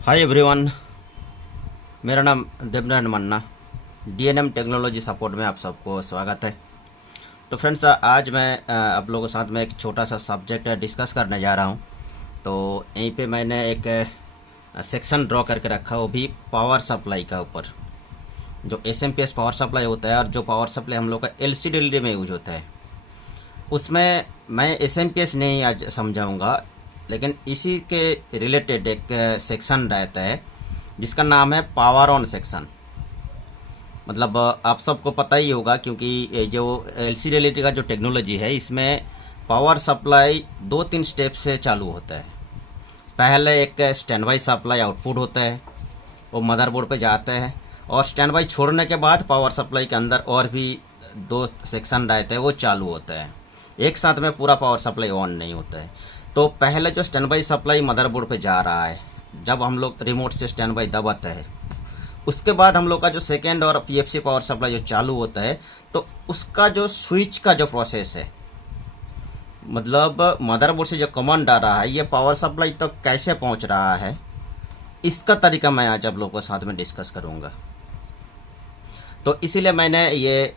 Hi everyone, मेरा नाम देवनारायण मन्ना। DNM technology support में आप सबको स्वागत है। तो फ्रेंड्स, आज मैं आप लोगों के साथ में एक छोटा सा सब्जेक्ट डिस्कस करने जा रहा हूं। तो यहीं पे मैंने एक सेक्शन ड्रॉ करके रखा, वो भी पावर सप्लाई का ऊपर। जो एसएमपीएस पावर सप्लाई होता है और जो पावर सप्लाई हम लोग का एलसीडी में यूज होता है, उसमें मैं एसएमपीएस नहीं आज समझाऊँगा, लेकिन इसी के रिलेटेड एक सेक्शन रहता है जिसका नाम है पावर ऑन सेक्शन। मतलब आप सबको पता ही होगा, क्योंकि ये जो एलसीडी का जो टेक्नोलॉजी है, इसमें पावर सप्लाई 2-3 स्टेप से चालू होता है। पहले एक स्टैंड बाई सप्लाई आउटपुट होता है, वो मदरबोर्ड पे जाता है, और स्टैंड बाई छोड़ने के बाद पावर सप्लाई के अंदर और भी 2 सेक्शन रहते हैं, वो चालू होता है। एक साथ में पूरा पावर सप्लाई ऑन नहीं होता है। तो पहले जो स्टैंड बाई सप्लाई मदरबोर्ड पे जा रहा है, जब हम लोग रिमोट से स्टैंड बाई दबाते हैं, उसके बाद हम लोग का जो सेकेंड और पीएफसी पावर सप्लाई जो चालू होता है, तो उसका जो स्विच का जो प्रोसेस है, मतलब मदरबोर्ड से जो कमांड आ रहा है, ये पावर सप्लाई तक कैसे पहुंच रहा है, इसका तरीका मैं आज आप लोगों के साथ में डिस्कस करूंगा। तो इसीलिए मैंने ये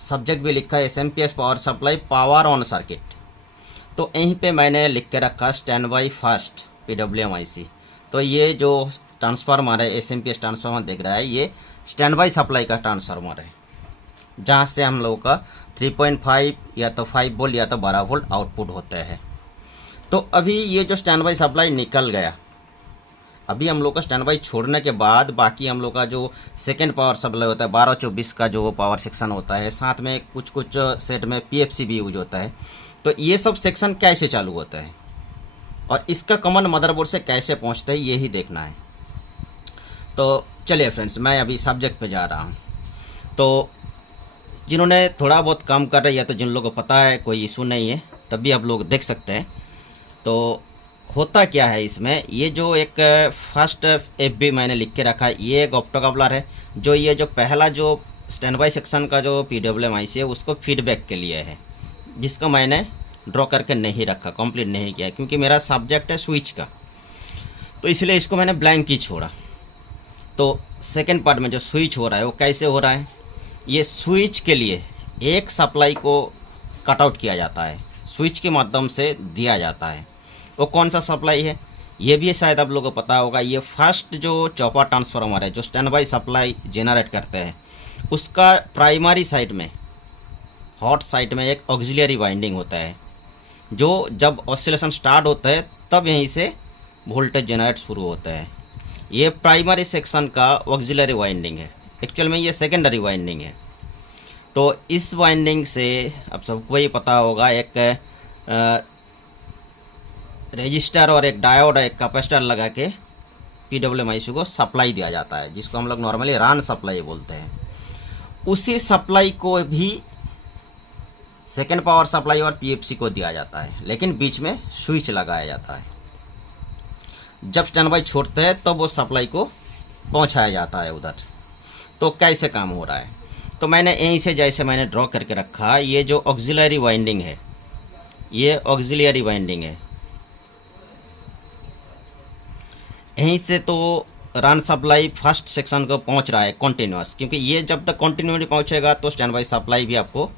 सब्जेक्ट भी लिखा है, SMPS power supply power on circuit. तो यहीं पे मैंने लिख के रखा stand by first PWM IC. तो ये जो ट्रांसफार्मर है, एसएमपीएस ट्रांसफार्मर दिख रहा है, ये स्टैंड बाई सप्लाई का ट्रांसफार्मर है, जहाँ से हम लोगों का 3.5 या तो 5 वोल्ट या तो 12 वोल्ट आउटपुट होता है। तो अभी ये जो स्टैंड बाई सप्लाई निकल गया, अभी हम लोग का स्टैंड बाई छोड़ने के बाद बाकी हम लोग का जो सेकेंड पावर सप्लाई होता है, 12-24 का जो पावर सेक्शन होता है, साथ में कुछ कुछ सेट में पीएफसी भी यूज होता है। तो ये सब सेक्शन कैसे चालू होता है और इसका कमांड मदरबोर्ड से कैसे पहुंचता है, ये ही देखना है। तो चलिए फ्रेंड्स, मैं अभी सब्जेक्ट पे जा रहा हूँ। तो जिन्होंने थोड़ा बहुत काम कर रहे हैं, या तो जिन लोगों को पता है, कोई इशू नहीं है, तब भी आप लोग देख सकते हैं। तो होता क्या है इसमें, ये जो एक फर्स्ट एफबी मैंने लिख के रखा है, ये एक ऑप्टोकपलर है, जो ये जो पहला जो स्टैंड बाई सेक्शन का जो पीडब्ल्यूएम आईसी है, उसको फीडबैक के लिए है, जिसको मैंने ड्रॉ करके नहीं रखा, कंप्लीट नहीं किया, क्योंकि मेरा सब्जेक्ट है स्विच का, तो इसलिए इसको मैंने ब्लैंक ही छोड़ा। तो सेकेंड पार्ट में जो स्विच हो रहा है, वो कैसे हो रहा है, ये स्विच के लिए एक सप्लाई को कट आउट किया जाता है, स्विच के माध्यम से दिया जाता है। वो कौन सा सप्लाई है, ये भी शायद आप लोगों को पता होगा। ये फर्स्ट जो चॉपर ट्रांसफार्मर है, जो स्टैंड बाई सप्लाई जेनरेट करते हैं, उसका प्राइमरी साइड में, हॉट साइड में एक ऑक्सिलरी वाइंडिंग होता है, जो जब ऑसिलेशन स्टार्ट होता है तब यहीं से वोल्टेज जनरेट शुरू होता है। ये प्राइमरी सेक्शन का ऑक्सिलरी वाइंडिंग है, एक्चुअल में ये सेकेंडरी वाइंडिंग है। तो इस वाइंडिंग से अब सबको ही पता होगा, एक रेजिस्टर और एक डायोड और एक कैपेसिटर लगा के पीडब्ल्यूएम आईसी को सप्लाई दिया जाता है, जिसको हम लोग नॉर्मली रन सप्लाई बोलते हैं। उसी सप्लाई को भी सेकेंड पावर सप्लाई और पीएफसी को दिया जाता है, लेकिन बीच में स्विच लगाया जाता है। जब स्टैंड बाई छोड़ते हैं तो वो सप्लाई को पहुंचाया जाता है उधर। तो कैसे काम हो रहा है, तो मैंने यहीं से जैसे मैंने ड्रॉ करके रखा, ये जो ऑक्सिलरी वाइंडिंग है, ये ऑक्सिलरी वाइंडिंग है, यहीं से तो रन सप्लाई फर्स्ट सेक्शन को पहुंच रहा है कंटिन्यूस, क्योंकि ये जब तक कंटिन्यूटी पहुंचेगा तो स्टैंड बाई सप्लाई भी आपको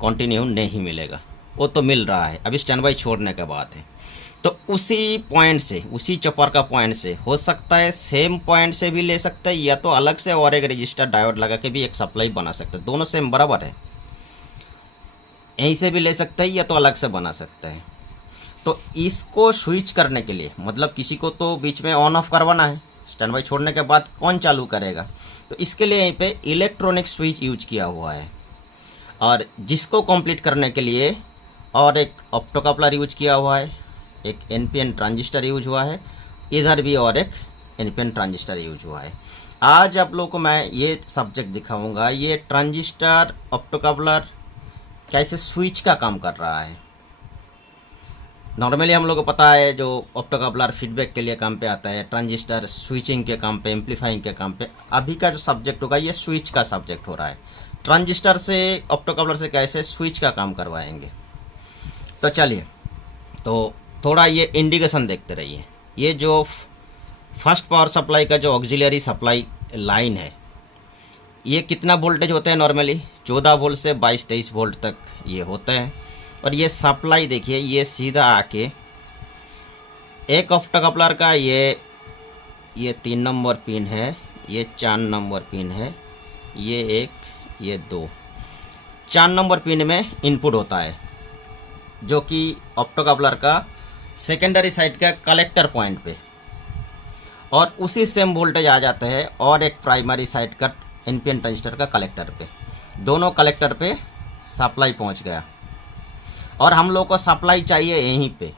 कंटिन्यू नहीं मिलेगा। वो तो मिल रहा है, अभी स्टैंड बाई छोड़ने के बाद है। तो उसी पॉइंट से, उसी चॉपर का पॉइंट से, हो सकता है सेम पॉइंट से भी ले सकता है, या तो अलग से और एक रजिस्टर डायोड लगा के भी एक सप्लाई बना सकता है, दोनों सेम बराबर है। यहीं से भी ले सकता है या तो अलग से बना सकता है। तो इसको स्विच करने के लिए, मतलब किसी को तो बीच में ऑन ऑफ करवाना है, स्टैंड बाई छोड़ने के बाद कौन चालू करेगा, तो इसके लिए यहीं पे इलेक्ट्रॉनिक स्विच यूज किया हुआ है। और जिसको कंप्लीट करने के लिए और एक ऑप्टोकपलर यूज किया हुआ है, एक एनपीएन ट्रांजिस्टर यूज हुआ है, इधर भी और एक एनपीएन ट्रांजिस्टर यूज हुआ है। आज आप लोगों को मैं ये सब्जेक्ट दिखाऊंगा, ये ट्रांजिस्टर ऑप्टोकपलर कैसे स्विच का काम कर रहा है। नॉर्मली हम लोग को पता है, जो ऑप्टोकपलर फीडबैक के लिए काम पे आता है, ट्रांजिस्टर स्विचिंग के काम पे, एम्पलीफाइंग के काम पे। अभी का जो सब्जेक्ट होगा, ये स्विच का सब्जेक्ट हो रहा है। ट्रांजिस्टर से, ऑप्टोकपलर से कैसे स्विच का काम करवाएंगे। तो चलिए, तो थोड़ा ये इंडिकेशन देखते रहिए। ये जो फर्स्ट पावर सप्लाई का जो ऑक्सिलरी सप्लाई लाइन है, ये कितना वोल्टेज होता है नॉर्मली 14 वोल्ट से 22-23 वोल्ट तक ये होता है। और ये सप्लाई देखिए, ये सीधा आके एक ऑप्टोकपलर का ये 3 नंबर पिन है, ये 4 नंबर पिन है, ये 1, ये 2, 4 नंबर पिन में इनपुट होता है, जो कि ऑप्टोकपलर का सेकेंडरी साइड का कलेक्टर पॉइंट पे, और उसी सेम वोल्टेज आ जाता है और एक प्राइमरी साइड का एनपीएन ट्रांजिस्टर का कलेक्टर पे। दोनों कलेक्टर पे सप्लाई पहुंच गया और हम लोग को सप्लाई चाहिए यहीं पे।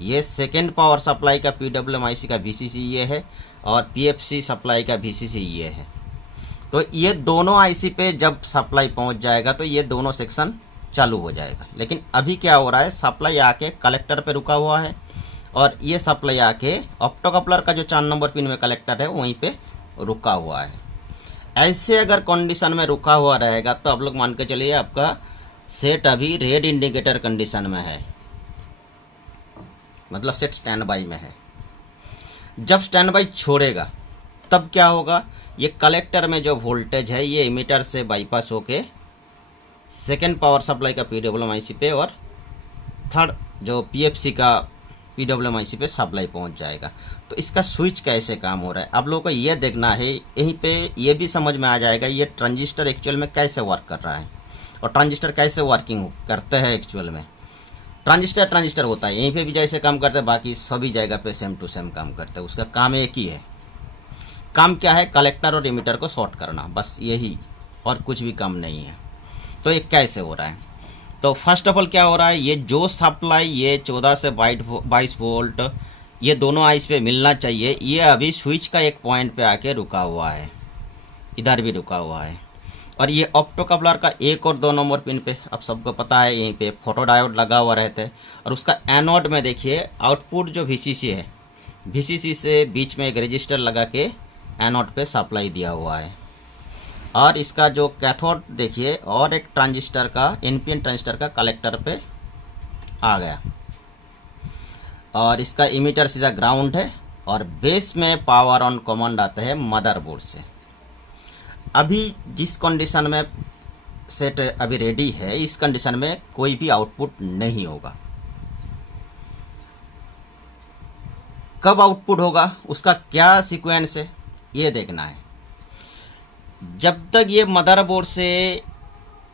ये सेकेंड पावर सप्लाई का PWM-IC का VCC ये है और PFC सप्लाई का VCC ये है। तो ये दोनों IC पे जब सप्लाई पहुंच जाएगा तो ये दोनों सेक्शन चालू हो जाएगा। लेकिन अभी क्या हो रहा है, सप्लाई आके कलेक्टर पे रुका हुआ है और ये सप्लाई आके ऑप्टोकपलर का जो 4 नंबर पिन में कलेक्टर है वहीं पे रुका हुआ है। ऐसे अगर कंडीशन में रुका हुआ रहेगा तो आप लोग मान के चलिए आपका सेट अभी रेड इंडिकेटर कंडीशन में है, मतलब सेट स्टैंड बाई में है। जब स्टैंड बाई छोड़ेगा तब क्या होगा, ये कलेक्टर में जो वोल्टेज है ये इमीटर से बाईपास होके सेकेंड पावर सप्लाई का PWM-IC पे और थर्ड जो PFC का PWM-IC पे सप्लाई पहुंच जाएगा। तो इसका स्विच कैसे काम हो रहा है आप लोगों को ये देखना है। यहीं पे ये भी समझ में आ जाएगा ये ट्रांजिस्टर एक्चुअल में कैसे वर्क कर रहा है और ट्रांजिस्टर कैसे वर्किंग करते हैं। एक्चुअल में ट्रांजिस्टर होता है, यहीं पे भी जैसे काम करते हैं बाकी सभी जगह पे सेम टू सेम काम करते हैं। उसका काम एक ही है। काम क्या है, कलेक्टर और इमीटर को शॉर्ट करना, बस यही, और कुछ भी काम नहीं है। तो ये कैसे हो रहा है, तो फर्स्ट ऑफ ऑल क्या हो रहा है, ये जो सप्लाई ये 14 से 22 वोल्ट ये दोनों आइस पे मिलना चाहिए, ये अभी स्विच का एक पॉइंट पे आके रुका हुआ है, इधर भी रुका हुआ है। और ये ऑप्टोकपलर का 1 और 2 नंबर पिन पे अब सबको पता है यहीं पे फोटो डायोड लगा हुआ रहता है। और उसका एनोड में देखिए आउटपुट जो VCC है, VCC से बीच में एक रजिस्टर लगा के एनोड पे सप्लाई दिया हुआ है। और इसका जो कैथोड देखिए और एक ट्रांजिस्टर का NPN ट्रांजिस्टर का कलेक्टर पे आ गया। और इसका इमीटर सीधा ग्राउंड है और बेस में पावर ऑन कमांड आता है मदरबोर्ड से। अभी जिस कंडीशन में सेट अभी रेडी है, इस कंडीशन में कोई भी आउटपुट नहीं होगा। कब आउटपुट होगा, उसका क्या सीक्वेंस है ये देखना है। जब तक ये मदरबोर्ड से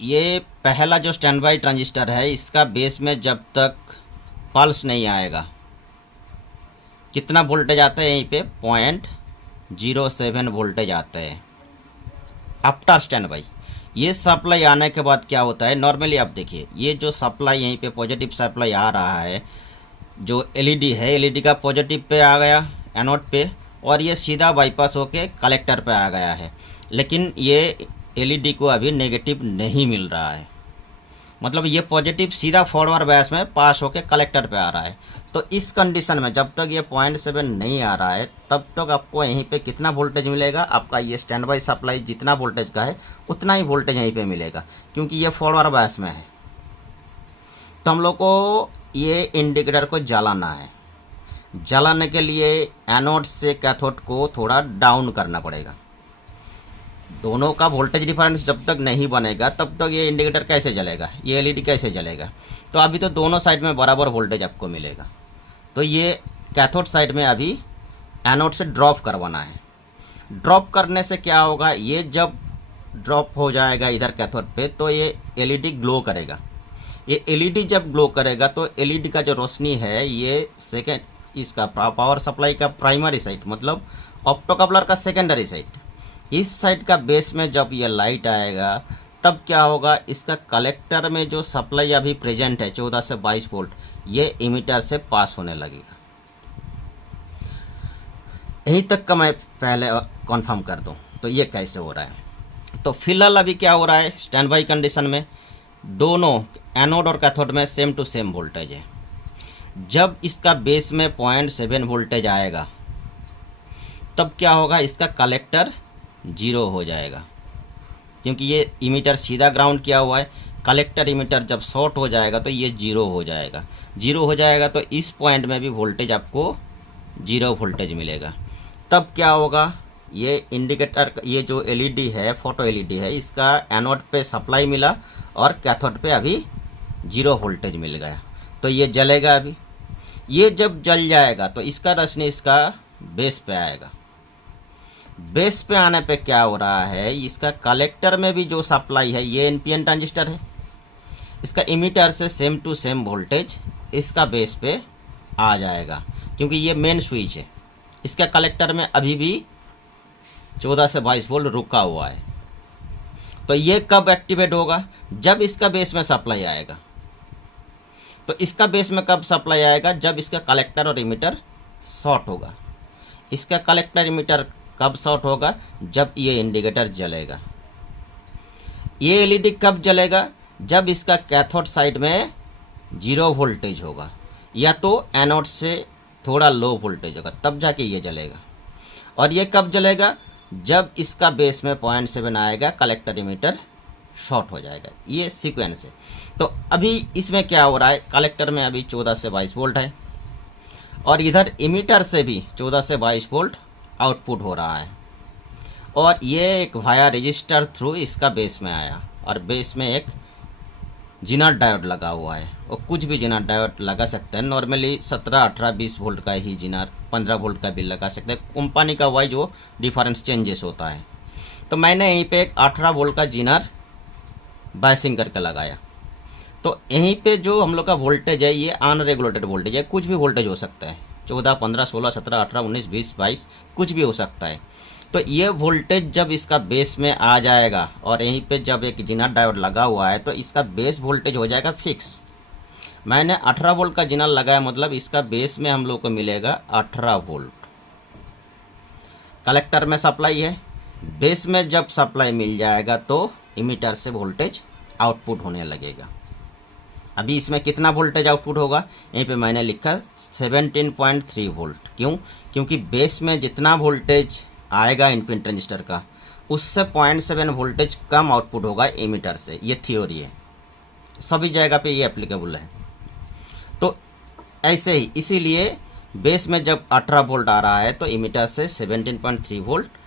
ये पहला जो स्टैंड बाई ट्रांजिस्टर है इसका बेस में जब तक पल्स नहीं आएगा, कितना वोल्टेज आता है यहीं पे 0.07 वोल्टेज आता है आफ्टर स्टैंड बाई। ये सप्लाई आने के बाद क्या होता है, नॉर्मली आप देखिए ये जो सप्लाई यहीं पे पॉजिटिव सप्लाई आ रहा है, जो LED है LED का पॉजिटिव पे आ गया एनोड पे और ये सीधा बाईपास होके कलेक्टर पे आ गया है। लेकिन ये LED को अभी नेगेटिव नहीं मिल रहा है, मतलब ये पॉजिटिव सीधा फॉरवर्ड बायस में पास होके कलेक्टर पे आ रहा है। तो इस कंडीशन में जब तक ये 0.7 नहीं आ रहा है तब तक आपको यहीं पे कितना वोल्टेज मिलेगा, आपका ये स्टैंड बाई सप्लाई जितना वोल्टेज का है उतना ही वोल्टेज यहीं पे मिलेगा, क्योंकि ये फॉरवर्ड बायस में है। तो हम लोग को ये इंडिकेटर को जलाना है। जलाने के लिए एनोड से कैथोड को थोड़ा डाउन करना पड़ेगा। दोनों का वोल्टेज डिफरेंस जब तक नहीं बनेगा तब तक ये इंडिकेटर कैसे जलेगा, ये LED कैसे जलेगा। तो अभी तो दोनों साइड में बराबर वोल्टेज आपको मिलेगा। तो ये कैथोड साइड में अभी एनोड से ड्रॉप करवाना है। ड्रॉप करने से क्या होगा, ये जब ड्रॉप हो जाएगा इधर कैथोड पे तो ये LED ग्लो करेगा। ये LED जब ग्लो करेगा तो LED का जो रोशनी है ये सेकेंड इसका पावर सप्लाई का प्राइमरी साइड मतलब ऑप्टोकपलर का सेकेंडरी साइड, इस साइड का बेस में जब ये लाइट आएगा तब क्या होगा, इसका कलेक्टर में जो सप्लाई अभी प्रेजेंट है 14 से 22 वोल्ट ये इमीटर से पास होने लगेगा। यहीं तक का मैं पहले कंफर्म कर दूं तो ये कैसे हो रहा है। तो फिलहाल अभी क्या हो रहा है, स्टैंड बाई कंडीशन में दोनों एनोड और कैथोड में सेम टू सेम वोल्टेज है। जब इसका बेस में 0.7 वोल्टेज आएगा तब क्या होगा, इसका कलेक्टर 0 हो जाएगा, क्योंकि ये इमीटर सीधा ग्राउंड किया हुआ है। कलेक्टर इमीटर जब शॉर्ट हो जाएगा तो ये 0 हो जाएगा। 0 हो जाएगा तो इस पॉइंट में भी वोल्टेज आपको 0 वोल्टेज मिलेगा। तब क्या होगा, ये इंडिकेटर, ये जो एलईडी है, फोटो एलईडी है, इसका एनोड पे सप्लाई मिला और कैथोड पे अभी 0 वोल्टेज मिल गया, तो ये जलेगा। अभी ये जब जल जाएगा तो इसका रोशनी इसका बेस पे आएगा। बेस पे आने पे क्या हो रहा है, इसका कलेक्टर में भी जो सप्लाई है, ये एनपीएन ट्रांजिस्टर है, इसका इमीटर से सेम टू सेम वोल्टेज इसका बेस पे आ जाएगा, क्योंकि ये मेन स्विच है। इसका कलेक्टर में अभी भी 14 से 22 वोल्ट रुका हुआ है। तो ये कब एक्टिवेट होगा, जब इसका बेस में सप्लाई आएगा। तो इसका बेस में कब सप्लाई आएगा, जब इसका कलेक्टर और इमीटर शॉर्ट होगा। इसका कलेक्टर इमीटर कब शॉर्ट होगा, जब ये इंडिकेटर जलेगा। ये एलईडी कब जलेगा, जब इसका कैथोड साइड में 0 वोल्टेज होगा या तो एनोड से थोड़ा लो वोल्टेज होगा, तब जाके ये जलेगा। और ये कब जलेगा, जब इसका बेस में 0.7 आएगा, कलेक्टर इमीटर शॉर्ट हो जाएगा। ये सीक्वेंस है। तो अभी इसमें क्या हो रहा है, कलेक्टर में अभी 14 से 22 वोल्ट है और इधर इमीटर से भी 14 से 22 वोल्ट आउटपुट हो रहा है। और ये एक वाया रजिस्टर थ्रू इसका बेस में आया और बेस में एक जीनर डायोड लगा हुआ है। और कुछ भी जीनर डायोड लगा सकते हैं, नॉर्मली 17, 18, 20 वोल्ट का ही जीनर, 15 वोल्ट का भी लगा सकते हैं, कंपनी का वाइज वो डिफरेंस चेंजेस होता है। तो मैंने यहीं पे एक 18 वोल्ट का जीनर बायसिंग करके लगाया। तो यहीं पे जो हम लोग का वोल्टेज है, ये अनरेगुलेटेड वोल्टेज है, कुछ भी वोल्टेज हो सकता है, 14, 15, 16, 17, 18, 19, 20, 22 कुछ भी हो सकता है। तो ये वोल्टेज जब इसका बेस में आ जाएगा और यहीं पे जब एक जीनर डायोड लगा हुआ है, तो इसका बेस वोल्टेज हो जाएगा फिक्स। मैंने 18 वोल्ट का जीनर लगाया, मतलब इसका बेस में हम लोग को मिलेगा 18 वोल्ट। कलेक्टर में सप्लाई है, बेस में जब सप्लाई मिल जाएगा तो इमीटर से वोल्टेज आउटपुट होने लगेगा। अभी इसमें कितना वोल्टेज आउटपुट होगा, यहीं पे मैंने लिखा 17.3 वोल्ट। क्यों, क्योंकि बेस में जितना वोल्टेज आएगा इनपुट ट्रांजिस्टर का, उससे 0.7 वोल्टेज कम आउटपुट होगा इमीटर से। ये थ्योरी है, सभी जगह पे ये एप्लीकेबल है। तो ऐसे ही, इसीलिए बेस में जब 18 वोल्ट आ रहा है तो इमीटर से 17.3 वोल्ट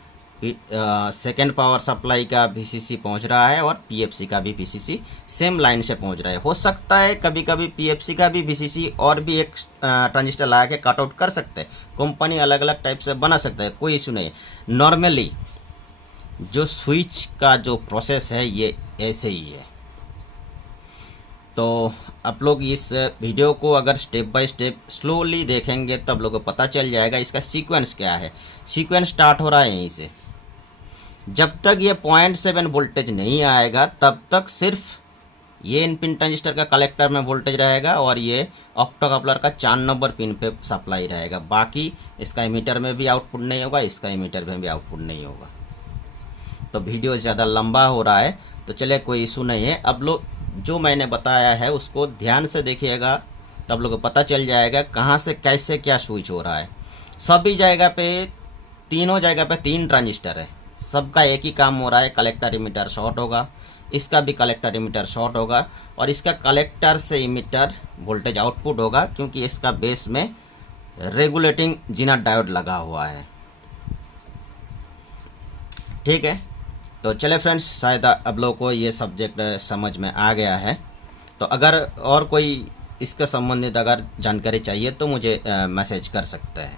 सेकेंड पावर सप्लाई का वीसीसी पहुंच रहा है और पीएफसी का भी वीसीसी सेम लाइन से पहुंच रहा है। हो सकता है कभी कभी पीएफसी का भी वीसीसी और भी एक ट्रांजिस्टर लगा के कट आउट कर सकते हैं, कंपनी अलग अलग टाइप से बना सकता है, कोई इशू नहीं। नॉर्मली जो स्विच का जो प्रोसेस है ये ऐसे ही है। तो आप लोग इस वीडियो को अगर स्टेप बाय स्टेप स्लोली देखेंगे तब लोगों को पता चल जाएगा इसका सीक्वेंस क्या है। सीक्वेंस स्टार्ट हो रहा है यहीं से। जब तक ये 0.7 वोल्टेज नहीं आएगा तब तक सिर्फ ये इन पिन ट्रांजिस्टर का कलेक्टर में वोल्टेज रहेगा और ये ऑप्टोकपलर का 4 नंबर पिन पे सप्लाई रहेगा। बाकी इसका इमीटर में भी आउटपुट नहीं होगा, इसका इमीटर में भी आउटपुट नहीं होगा। तो वीडियो ज़्यादा लंबा हो रहा है तो चले, कोई इशू नहीं है। अब लोग जो मैंने बताया है उसको ध्यान से देखिएगा, तब लोगों को पता चल जाएगा कहाँ से कैसे क्या स्विच हो रहा है। सभी जगह पे, तीनों जगह पे 3 ट्रांजिस्टर है, सबका एक ही काम हो रहा है। कलेक्टर इमीटर शॉर्ट होगा, इसका भी कलेक्टर इमीटर शॉर्ट होगा और इसका कलेक्टर से इमीटर वोल्टेज आउटपुट होगा, क्योंकि इसका बेस में रेगुलेटिंग जीनर डायोड लगा हुआ है। ठीक है, तो चले फ्रेंड्स, शायद अब लोगों को ये सब्जेक्ट समझ में आ गया है। तो अगर और कोई इसके संबंधित अगर जानकारी चाहिए तो मुझे मैसेज कर सकते हैं।